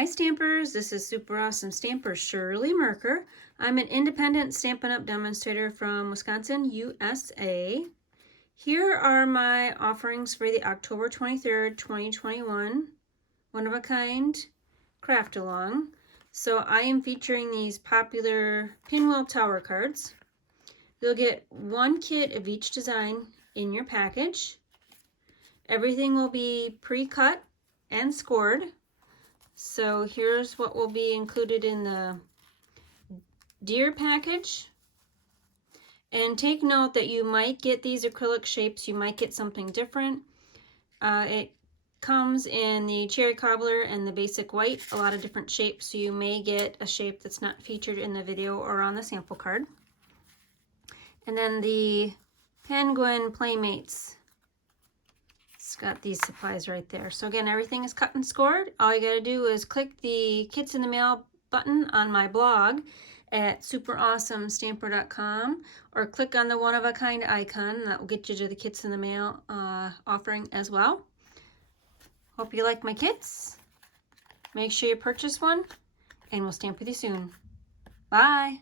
Hi Stampers, this is Super Awesome Stamper Shirley Merker. I'm an independent Stampin' Up! Demonstrator from Wisconsin, USA. Here are my offerings for the October 23rd, 2021 one-of-a-kind craft along. So I am featuring these popular Pinwheel Tower cards. You'll get one kit of each design in your package. Everything will be pre-cut and scored. So here's what will be included in the deer package. And take note that you might get these acrylic shapes, you might get something different. It comes in the cherry cobbler and the basic white, a lot of different shapes, so you may get a shape that's not featured in the video or on the sample card. And then the Penguin Playmates. It's got these supplies right there. So again, everything is cut and scored. All you gotta do is click the Kits in the Mail button on my blog at superawesomestamper.com or click on the one-of-a-kind icon. That will get you to the Kits in the Mail offering as well. Hope you like my kits. Make sure you purchase one, and we'll stamp with you soon. Bye!